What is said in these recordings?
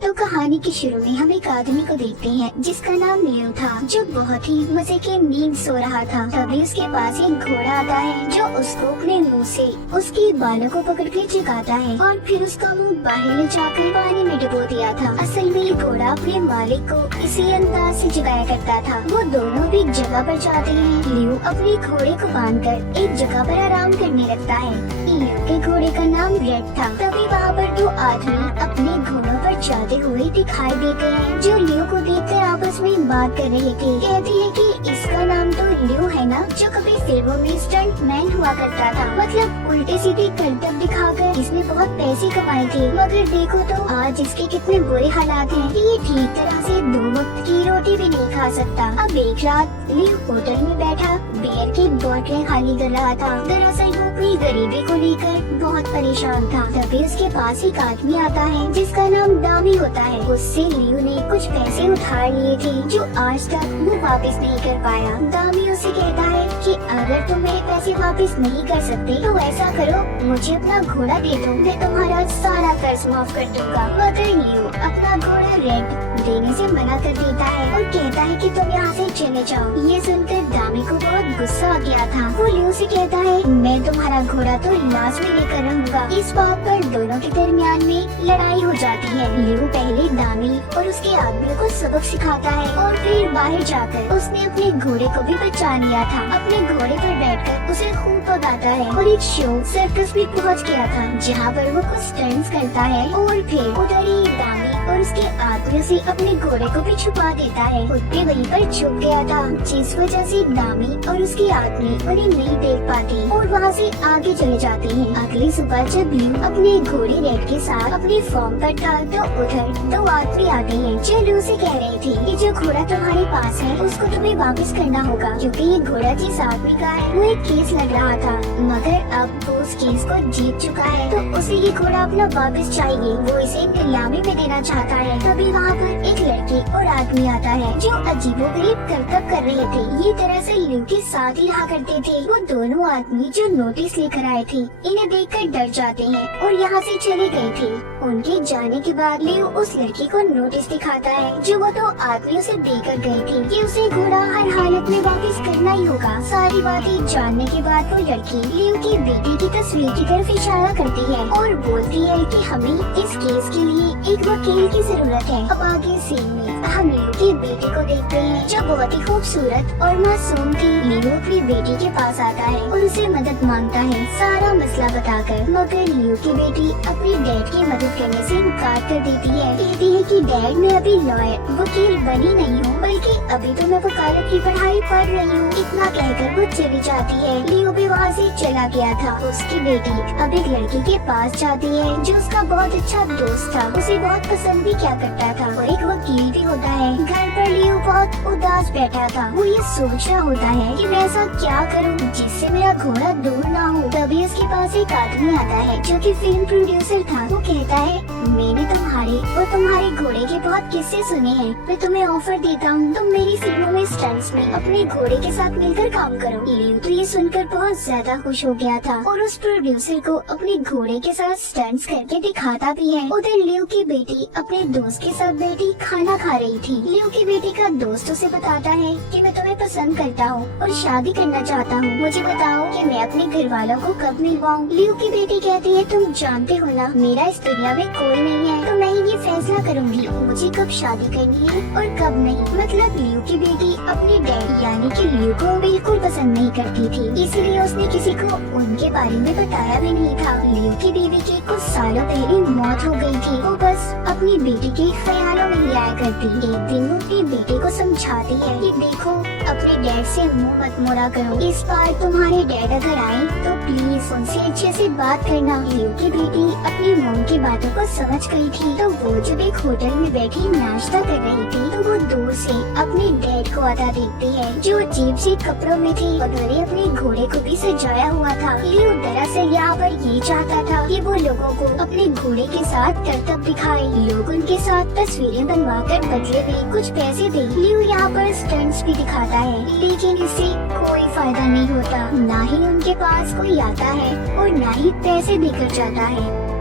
तो कहानी के शुरू में हम एक आदमी को देखते हैं जिसका नाम लियो था, जो बहुत ही मजे की नींद सो रहा था। तभी उसके पास एक घोड़ा आता है जो उसको अपने मुंह से उसके बालों को पकड़ के जगाता है और फिर उसका मुंह बाहर ले जाकर पानी में डुबो दिया था। असल में ये घोड़ा अपने मालिक को इसी अंदाज से जगाया करता था। वो दोनों भी एक जगह पर जाते हैं। लियो अपने घोड़े को बांधकर एक जगह पर आराम करने लगता है। लियो के घोड़े का नाम रेड था। तभी वहाँ पर दो आदमी अपने घोड़ों पर जाते हुए दिखाई देते हैं, जो लियो को देखकर आपस में बात कर रहे थे। कहते हैं कि इसका नाम तो लियो है ना, जो कभी फिल्मों में स्टंट मैन हुआ करता था। मतलब उल्टे सीधे करतब दिखाकर इसने बहुत पैसे कमाए थे, मगर देखो तो आज इसके कितने बुरे हालात हैं कि ये ठीक तरह से 2 वक्त की रोटी भी नहीं खा सकता। अब एक रात लियो होटल में बैठा बियर की बोतलें खाली कर रहा था। दरअसल वो अपनी गरीबी को लेकर बहुत परेशान था। तभी उसके पास एक आदमी आता है जिसका नाम दामी होता है। उससे लियो ने कुछ पैसे उधार लिए थे जो आज तक वो वापस नहीं कर पाया। दामी उसे कहता है कि अगर तुम मेरे पैसे वापस नहीं कर सकते तो ऐसा करो, मुझे अपना घोड़ा दे दो, मैं तुम्हारा सारा कर्ज माफ कर दूंगा। मगर लियो अपना घोड़ा रेड देने से मना कर देता है और कहता है कि तुम यहाँ से चले जाओ। ये सुनकर दामी को बहुत गुस्सा आ गया था। वो लियो से कहता है मैं तुम्हारा घोड़ा तो लाश में लेकर रहूंगा। इस बात पर दोनों के दरमियान में लड़ाई हो जाती है। लियो पहले दामी और उसके आदमी को सबक सिखाता है और फिर बाहर जाकर उसने अपने घोड़े को भी बचा लिया था। अपने घोड़े पर बैठकर उसे खूब भगाता है और एक शो सर्कस भी पहुंच गया था जहाँ पर वो कुछ स्टंट्स करता है और फिर उधर ही दामी और उसके आदमी से अपने घोड़े को भी छुपा देता है। खुद भी वहीं पर छुप गया था, जिस वजह से दामी और उसके आदमी उन्हें नहीं देख पाते और वहाँ से आगे चले जाते हैं। अगली सुबह जब लियो अपने घोड़े रेड के साथ अपने फॉर्म पर था तो उधर 2 आदमी आते हैं जो लियो से कह रहे थे कि जो घोड़ा तुम्हारे पास है उसको तुम्हें वापस करना होगा, क्योंकि ये घोड़ा जिस आदमी का है वो एक केस लग रहा था, मगर अब वो उस केस को जीत चुका है तो उसे ये घोड़ा अपना वापस चाहिए। वो इसे नीलामी में देना चाहता है। तभी वहाँ पर एक लड़की और आदमी आता है जो अजीबोगरीब करतब कर रहे थे। ये दरअसल लियो के साथ ही रहा करते थे। वो दोनों आदमी जो नोटिस लेकर आए थे इन्हें देखकर डर जाते हैं और यहाँ से चले गए थे। उनके जाने के बाद लियो उस लड़की को नोटिस दिखाता है जो वो 2 आदमियों से देकर गए थे कि उसे घोड़ा हर हालत में वापस करना ही होगा। सारी बातें जानने के बाद वो लड़की लियो की बेटी की तस्वीर की तरफ इशारा करती है और बोलती है कि हमें इस केस के लिए एक वकील की जरूरत है। अब आगे सीन में हम लियो की बेटी को देखते हैं जो बहुत ही खूबसूरत और मासूम थी। लियो अपनी बेटी के पास आता है और उसे मदद मांगता है सारा मसला बताकर, मगर लियो की बेटी अपनी डैड की मदद करने से इनकार कर देती है। कहती है कि डैड मैं अभी लॉयर वकील बनी नहीं हूँ, बल्कि अभी तो मैं वकालत की पढ़ाई पढ़ रही हूँ। इतना कहकर वो चली जाती है। लियो भी वहाँ से चला गया था। उसकी बेटी अब एक लड़की के पास जाती है जो उसका बहुत अच्छा दोस्त था, उसे बहुत पसंद भी क्या करता था और एक वकील भी होता है। घर पर लियो बहुत उदास बैठा था। वो ये सोच रहा होता है कि मैं ऐसा क्या करूँ जिससे मेरा घोड़ा दूर ना हो। तभी उसके पास एक आदमी आता है जो कि फिल्म प्रोड्यूसर था। वो कहता है मैंने तुम्हारे और तुम्हारे घोड़े के बहुत किस्से सुने हैं, मैं तुम्हें ऑफर देता हूँ तुम मेरी फिल्मों में स्टंट्स में अपने घोड़े के साथ मिलकर काम करो। लियो तो ये सुनकर बहुत ज्यादा खुश हो गया था और उस प्रोड्यूसर को अपने घोड़े के साथ स्टंट्स करके दिखाता भी है। उधर लियो की बेटी अपने दोस्त के साथ बैठी खाना खा रही थी। लियो की बेटी का दोस्त उसे बताता है कि मैं तुम्हें पसंद करता हूँ और शादी करना चाहता हूँ, मुझे बताओ कि मैं अपने घर वालों को कब मिलवाऊँ। लियो की बेटी कहती है तुम जानते हो ना मेरा इस दुनिया में कोई नहीं है, तो मैं ही ये फैसला करूँगी मुझे कब शादी करनी है और कब नहीं। मतलब लियो की बेटी अपने डैड यानी कि लियो को बिल्कुल पसंद नहीं करती थी, इसलिए उसने किसी को उनके बारे में बताया भी नहीं था। लियो की बीवी की कुछ सालों पहले मौत हो गई थी। वो बस अपनी बेटी के ख्यालों में ही आया करती। एक दिन वो अपनी बेटी को समझाती है कि देखो अपने डैड से मुंह मत मोड़ा करो, इस बार तुम्हारे डैड अगर आए तो प्लीज उनसे अच्छे से बात करना। लियो की बेटी अपनी मॉम की बातों को समझ गई थी, तो वो जब एक होटल में बैठी नाश्ता कर रही थी तो वो दूर से अपने डैड को आता देखती है जो अजीब से कपड़ों में थे। उन्होंने अपने घोड़े को भी सजाया हुआ था। लियो दरअसल यहाँ पर ये चाहता था कि वो लोगों को अपने घोड़े के साथ करतब दिखाए। लोग उनके साथ तस्वीरें बनवा कर बदले में कुछ पैसे दे। लियो यहाँ पर स्टंट्स भी दिखाता है, लेकिन इससे कोई फायदा नहीं होता। ना ही उनके पास कोई आता है और ना ही पैसे देकर जाता है।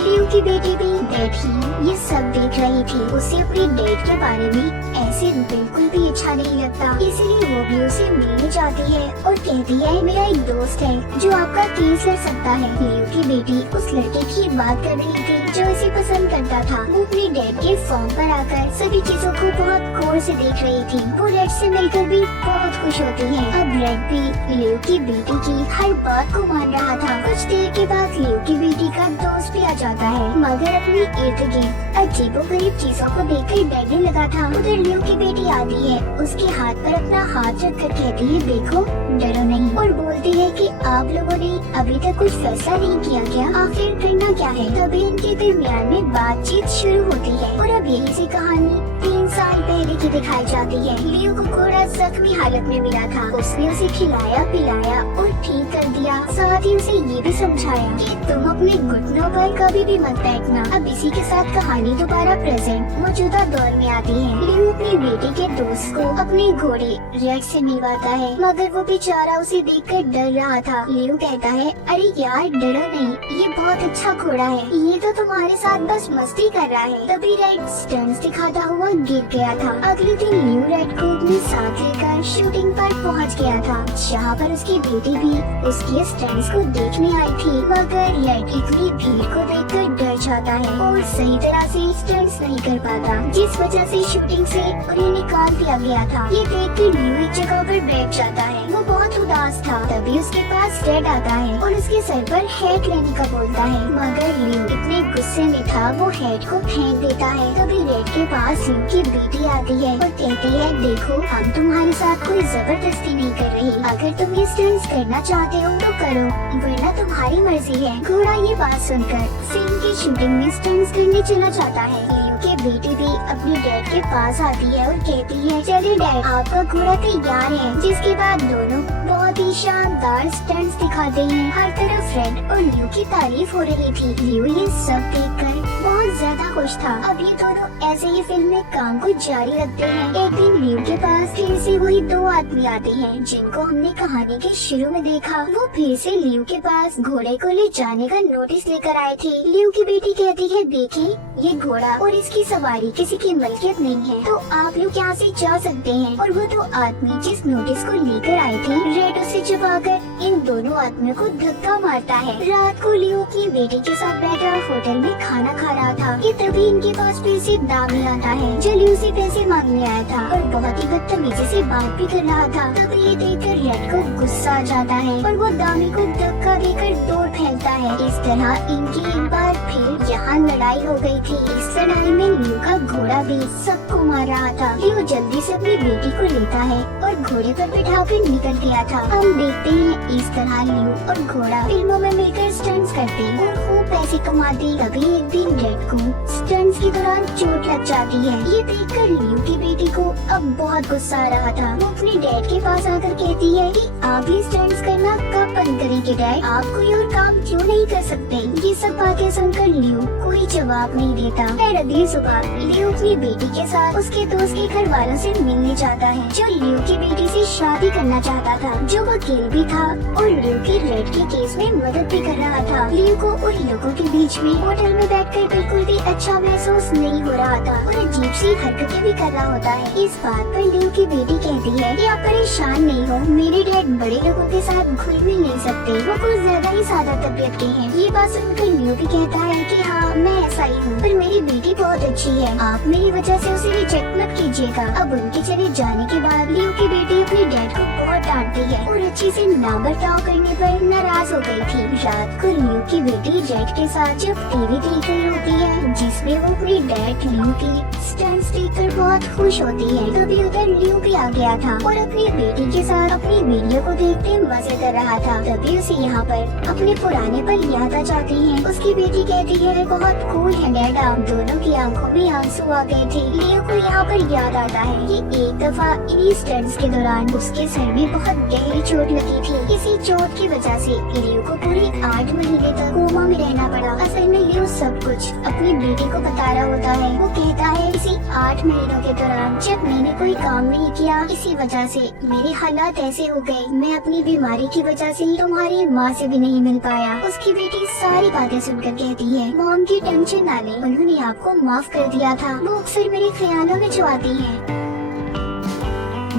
लियो की बेटी भी बैठी ये सब देख रही थी। उसे अपने डैड के बारे में ऐसे बिल्कुल भी अच्छा नहीं लगता, इसलिए वो भी उसे मिलने जाती है और कहती है मेरा एक दोस्त है जो आपका केस लड़ सकता है। लियो की बेटी उस लड़के की बात कर रही थी जो इसे पसंद करता था। वो अपने डैड के फॉर्म पर आकर सभी चीजों को बहुत गौर से देख रही थी। वो रेड से मिलकर भी बहुत खुश होती है। अब रेड भी लियो की बेटी की हर बात को मान रहा था। कुछ देर के बाद लियो की बेटी का दोस्त भी आ जाता है, मगर अपनी इर्द गिर्द अजीबोगरीब चीजों को देखकर डरने लगा था। उधर लियो की बेटी आती है, उसके हाथ पर अपना हाथ रखकर कहती है देखो डरो नहीं, और बोलती है कि आप लोगों ने अभी तक कुछ फैसला नहीं किया क्या, आखिर करना क्या है। तभी इनके दरमियान में बातचीत शुरू होती है और अब यही सी कहानी 3 साल पहले की दिखाई जाती है। लियो को घोड़ा जख्मी हालत में मिला था। उसने उसे खिलाया पिलाया और ठीक कर दिया, साथ ही उसे ये भी समझाया कि तुम अपने घुटनों पर कभी भी मत बैठना। अब इसी के साथ कहानी दोबारा प्रेजेंट मौजूदा दौर में आती है। लियो अपनी बेटी के दोस्त को अपने घोड़े रेड से मिलवाता है, मगर वो बेचारा उसे देखकर डर रहा था। लियो कहता है अरे यार डरो नहीं, ये बहुत अच्छा घोड़ा है, ये तो तुम्हारे साथ बस मस्ती कर रहा है। तभी रेड स्टंट्स दिखाता हुआ गिर गया था। अगले दिन लियो रेड को अपने साथ लेकर शूटिंग पर पहुंच गया था, जहां पर उसकी बेटी भी उसके स्टंट्स को देखने आई थी। मगर रेड इतनी भीड़ को देखकर डर जाता है और सही तरह से स्टंट्स नहीं कर पाता, जिस वजह से शूटिंग से उन्हें निकाल दिया गया था। ये देखकर लियो एक जगह पर बैठ जाता है, वो बहुत उदास था। तभी उसके पास रेड आता है और उसके सर पर हैट लेने का बोलता है, मगर लियो इतने गुस्से में था वो हैट को फेंक देता है। तभी रेड के पास लियो की बेटी आती है और कहती है देखो हम तुम्हारे साथ कोई जबरदस्ती नहीं कर रही, अगर तुम ये स्टंट्स करना चाहते हो तो करो, वरना तुम्हारी मर्जी है। घोड़ा ये बात सुनकर फिल्म की शूटिंग में स्टंट्स करने चला जाता है। लियो की बेटी भी अपने डैड के पास आती है और कहती है चलिए डैड आपका घोड़ा तैयार है, जिसके बाद दोनों बहुत ही शानदार स्टंट्स दिखाते हैं। हर तरफ रेड और लियो की तारीफ हो रही थी। लियो ये सब देखकर बहुत ज्यादा खुश था। अब ये दोनों ऐसे ही फिल्म में काम को जारी रखते हैं। एक दिन लियो के पास फिर से वही 2 आदमी आते हैं जिनको हमने कहानी के शुरू में देखा। वो फिर से लियो के पास घोड़े को ले जाने का नोटिस लेकर आए थे। लियो की बेटी कहती है देखिए ये घोड़ा और इसकी सवारी किसी की मलकियत नहीं है, तो आप लोग यहाँ से जा सकते हैं। और वो 2 आदमी जिस नोटिस को लेकर आए थे रेड उसे छुपाकर इन दोनों आदमियों को धक्का मारता है। रात को लियो की बेटी के साथ बैठा होटल में खाना खा रहा था कि तभी इनके पास फिर से दामी आता है जो लियो से पैसे मांगने आया था और बहुत ही बदतमीजी से बात भी कर रहा था। तभी ये देखकर रेड को गुस्सा आ जाता है और वो दामी को धक्का देकर तोड़ फेंकता है। इस तरह इनकी एक बार फिर यहाँ लड़ाई हो गई थी। इस लड़ाई में लियो का घोड़ा भी सबको मार रहा था। लियो जल्दी से अपनी बेटी को लेता है और घोड़े पर बिठाकर निकल गया था। हम देखते हैं इस तरह लियो और घोड़ा फिल्मों में मिलकर स्टंट्स करते और खूब पैसे कमाते। तभी एक दिन रेड को स्टंट्स के दौरान चोट लग जाती है। ये देखकर लियो की बेटी को अब बहुत गुस्सा आ रहा था। वो अपने डैड के पास आकर कहती है कि आप भी स्टंट्स करना कब बंद करेंगे डैड, आप कोई और काम क्यों नहीं कर सकते। ये सब बातें सुनकर लियो कोई जवाब नहीं देता। फिर अगली सुबह लियो अपनी बेटी के साथ उसके दोस्त के घर वालों से मिलने जाता है जो लियो की बेटी से शादी करना चाहता था, जो वकील भी था और लियो के रेड के केस में मदद भी कर रहा था। लियो को उन लोगों के बीच में होटल में बैठकर बिल्कुल भी अच्छा महसूस नहीं हो रहा था और अजीब सी हरकतें भी कर रहा होता है। इस बात पर लियो की बेटी कहती है कि आप परेशान नहीं हो, मेरे डैड बड़े लोगों के साथ घुल मिल नहीं सकते, वो कुछ ज्यादा ही सादा तबीयत के हैं। ये बात सुनकर लियो भी कहता है कि हाँ मैं ऐसा ही हूँ, पर मेरी बेटी बहुत अच्छी है, आप मेरी वजह से उसे रिजेक्ट मत कीजिएगा। अब उनके चले जाने के बाद लियो की बेटी अपने डैड को बहुत डांटती है और अच्छे से ना बर्ताव करने पर नाराज हो गई थी। रात को लियो की बेटी रेड के साथ जब टीवी देख रही होती है जिसमें वो अपने डैड लियो की स्टंट्स देखकर बहुत खुश होती है। तभी उधर लियो भी आ गया था और अपनी बेटी के साथ अपनी वीडियो को देखते मजे कर रहा था। तभी उसे यहाँ पर अपने पुराने पल याद आ जाते हैं। उसकी बेटी कहती है बहुत कूल है डैड आप। दोनों की आंखों में आंसू आ गए थे। लियो को यहाँ पर याद आता है कि एक दफा इन्हीं स्टंट्स के दौरान उसके सर में बहुत गहरी चोट लगी थी। इसी चोट की वजह से लियो को पूरे 8 महीने तक कोमा में रहना पड़ा। असल में लियो सब कुछ अपनी बेटी को बता रहा होता है। वो कहता है किसी 8 महीनों के दौरान जब मैंने कोई काम नहीं किया, इसी वजह से मेरे हालात ऐसे हो गए। मैं अपनी बीमारी की वजह से तुम्हारी माँ से भी नहीं मिल पाया। उसकी बेटी सारी बातें सुनकर कहती है, मॉम की टेंशन ना ले, उन्होंने आपको माफ कर दिया था। वो अक्सर मेरे ख्यालों में जो आती है।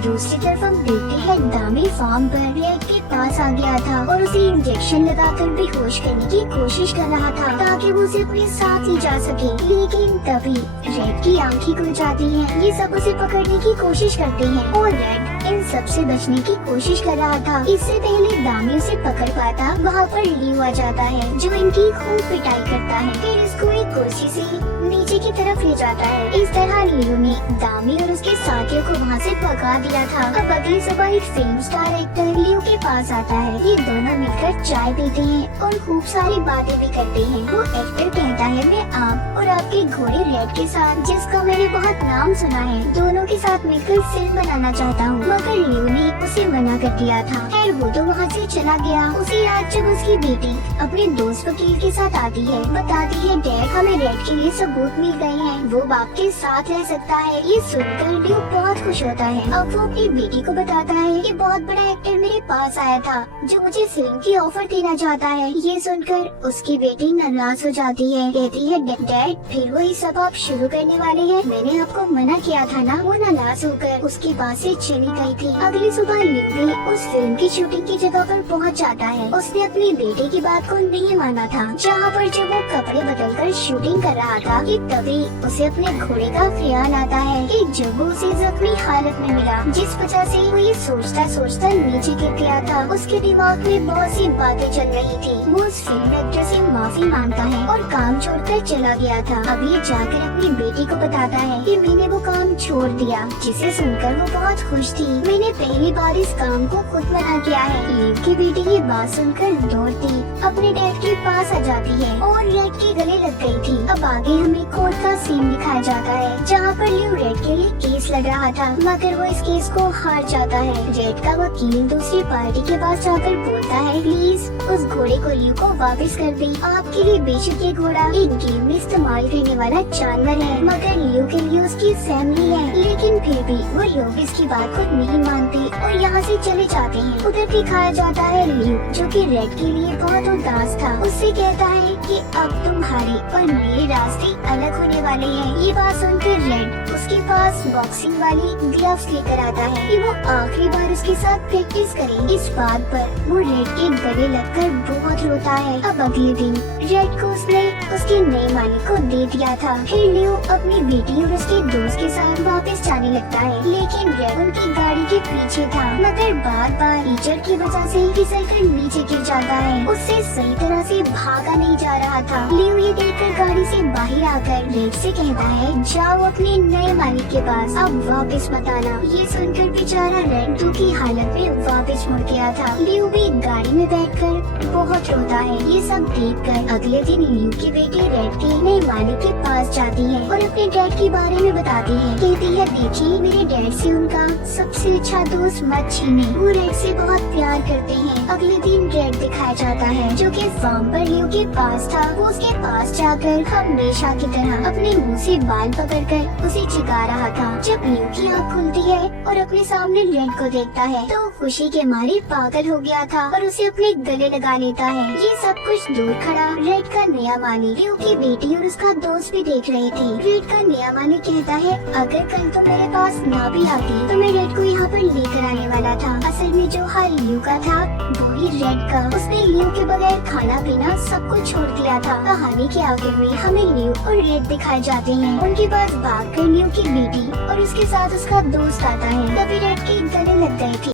दूसरी तरफ हम देखते हैं दामी फार्म पर रेड के पास आ गया था और उसे इंजेक्शन लगाकर बेहोश करने की कोशिश कर रहा था ताकि वो उसे अपने साथ ले जा सके। लेकिन तभी रेड की आंखें खुल जाती हैं। ये सब उसे पकड़ने की कोशिश करते हैं और रेड इन सब से बचने की कोशिश कर रहा था। इससे पहले दामी उसे पकड़ पाता, वहाँ पर लियो आ जाता है जो इनकी खूब पिटाई करता है। फिर इसको एक कुर्सी से नीचे की तरफ ले जाता है। इस तरह लियो ने दामी और उसके साथियों को वहाँ से भगा दिया था। अब अगली सुबह एक फिल्म स्टार एक्टर लियो के पास आता है। ये दोनों मिलकर चाय पीते हैं और खूब सारी बातें भी करते हैं। वो एक्टर कहता है, मैं आप और आपके घोड़े रेड के साथ, जिसका मैंने बहुत नाम सुना है, दोनों के साथ मिलकर फिल्म बनाना चाहता हूँ। मगर लियो ने उसे मना कर दिया था। खैर वो तो वहाँ से चला गया। उसी रात जब उसकी बेटी अपने दोस्त वकील के साथ आती है, बताती है, डैड हमें रेड के लिए सबूत मिल गए हैं, वो बाप के साथ रह सकता है। ये सुनकर लियो बहुत खुश होता है। अब वो अपनी बेटी को बताता है कि बहुत बड़ा एक्टर मेरे पास आया था जो मुझे फिल्म की ऑफर देना चाहता है। ये सुनकर उसकी बेटी नाराज हो जाती है, कहती है, डैड फिर वही सब आप शुरू करने वाले हैं, मैंने आपको मना किया था ना। वो नाराज होकर उसके पास से चली गई थी। अगली सुबह लियो भी उस फिल्म की शूटिंग की जगह पर पहुंच जाता है। उसने अपनी बेटी की बात को नहीं माना था। जहाँ पर जब वो कपड़े बदलकर शूटिंग कर रहा था कि तभी उसे अपने घोड़े का ख्याल आता है कि जब वो उसे जख्मी हालत में मिला, जिस वजह से वो ये सोचता सोचता नीचे गिर गया था। उसके दिमाग में बहुत सी बातें चल रही थी। वो उस फिल्म एक्टर से माफी मांगता है और काम छोड़कर चला गया था। अब ये जाकर अपनी बेटी को बताता है कि मैंने वो काम छोड़ दिया, जिसे सुनकर वो बहुत खुश थी। मैंने पहली बार इस काम को खुद मना किया है। लियो की बेटी ये बात सुनकर दौड़ती अपने डैड के पास आ जाती है और रेड के गले लग गई थी। अब आगे हमें कोर्ट का सीन दिखाया जाता है जहाँ पर लियो रेड के लिए केस लड़ रहा था, मगर वो इस केस को हार जाता है। रेड का वकील दूसरी पार्टी के पास जाकर बोलता है, प्लीज उस घोड़े को लियो को वापस कर दे। आपके लिए बेशक ये घोड़ा एक गेम में इस्तेमाल करने वाला जानवर है, मगर लियो के लिए उसकी फैमिली है। लेकिन फिर भी वो लोग इसकी बात को नहीं मानते और यहाँ से चले जाते हैं। उधर दिखाया जाता है लियो जो कि रेड के लिए बहुत उदास था। उससे कहता है कि अब तुम्हारे और मेरे रास्ते अलग होने वाले हैं। ये बात सुनकर रेड उसके पास बॉक्सिंग वाली ग्लव्स लेकर आता है कि वो आखिरी बार उसके साथ प्रैक्टिस करे। इस बात पर वो रेड के गले लगकर बहुत रोता है। अब अगले दिन रेड को उसने उसके नए मालिक को दे दिया था। फिर लियो अपनी बेटी और उसके दोस्त के साथ वापस जाने लगता है, लेकिन रेड उनकी गाड़ी के पीछे था, मगर बार बार कीचड़ की वजह से फिसल कर नीचे गिर जाता है। उससे सही तरह से भागा नहीं जा रहा था। लियो ये देखकर गाड़ी से बाहर आकर रेड से कहता है, जाओ अपने नए मालिक के पास, अब वापस मत आना। ये सुनकर बेचारा रेड दुखी हालत में वापस मुड़ गया था। लियो भी गाड़ी में बैठकर बहुत रोता है। ये सब देखकर अगले दिन लियो की बेटी रेड के नए मालिक के पास जाती है और अपने डैड के बारे में बताती है। कहती है, देखिए मेरे डैड से उनका सबसे अच्छा दोस्त मत छीने, वो रेड से बहुत प्यार करते हैं। अगले दिन रेड दिखाया जाता है जो कि फार्म पर लियो के पास था। वो उसके पास जाकर हमेशा की तरह अपने मुंह से बाल पकड़कर उसे चिढ़ा रहा था। जब लियो की आँख खुलती है और अपने सामने रेड को देखता है तो खुशी के मारे पागल हो गया था और उसे अपने गले लगा लेता है। ये सब कुछ दूर खड़ा रेड का नया मालिक लियो की बेटी और उसका दोस्त भी देख रहे थे। रेड का नया मालिक कहता है, अगर कल तो मेरे पास ना भी आती तो मैं रेड को यहाँ पर लेकर आने वाला था। असल में जो हाल लियो का था वही रेड का। उसने लियो के बगैर खाना पीना सब कुछ छोड़ दिया था। कहानी के आखिर में हमें लियो और रेड दिखाए जाते हैं। उनके पास भागकर लियो की बेटी और उसके साथ उसका दोस्त आता है। तभी रेड के गले लग गए थे।